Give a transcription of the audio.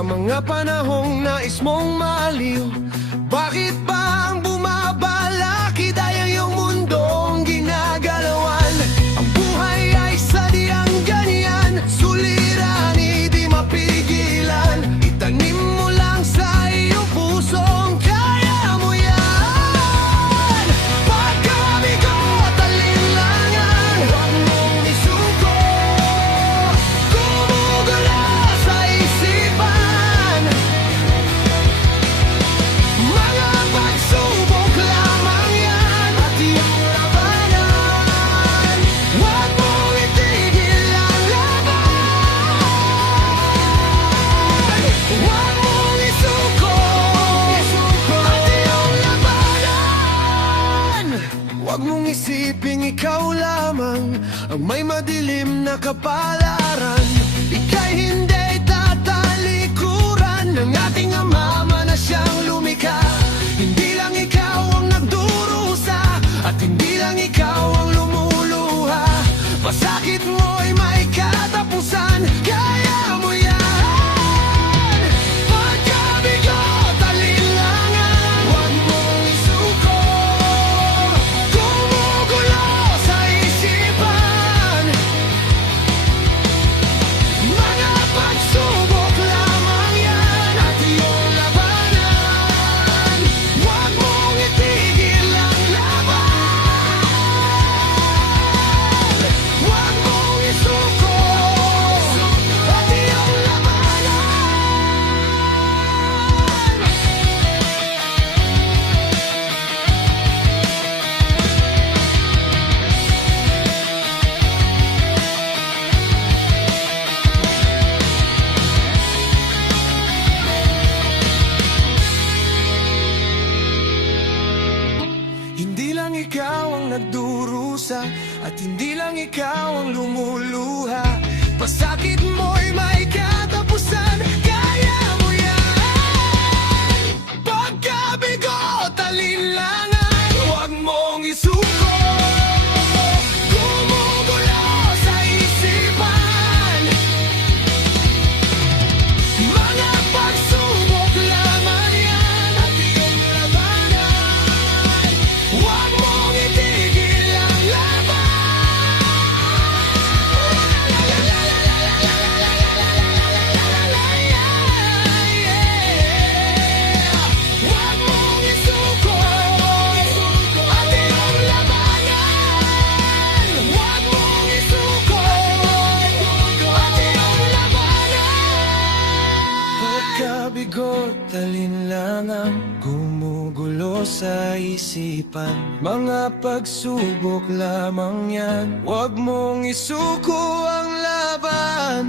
Sa mga panahong nais mong maliw, bakit ba ang bumabala? Kidaya yung mundong ginagalawan. Ang buhay ay sadyang ganyan, suliranin di mapigilan. Itanim mo lang sa iyong pusong kaya mo yan. Pagkabigo at alinlangan, huwag mong isuko. Gumugulo sa isipan, mga pagsubok lamang yan at iyong labanan. Huwag mong itigil ang laban. Huwag mong isuko at iyong labanan. Huwag mong isiping ikaw lamang ang may madilim na kapalaran. Ika'y hindi tatalikuran ng ating Ama na siyang lumikha. Hindi lang ikaw ang nagdurusa at hindi lang ikaw ang lumuluha. Masakit mo'y may katapusan, kaya mo yan. Pagkabigo at alinlangan, huwag mong isuko. Gumugulo sa isipan, mga pagsubok lamang yan at iyong labanan. Huwag mong itigil ang laban. Huwag mong isuko at iyong labanan. Hindi lang ikaw ang nagdurusa at hindi lang ikaw ang lumuluha. Pasakit mo'y may katapusan, kaya mo yan. Pagkabigo at alinlangan, huwag mong isuko. Gumugulo sa isipan, mga pagsubok lamang yan at iyong labanan. Huwag mong itigil ang laban. Huwag mong isuko at iyong labanan. Huwag mong isuko at iyong labanan. Pagkabigo't alinlangan, gumugulo sa isipan, mga pagsubok lamang yan. Huwag mong isuko ang laban.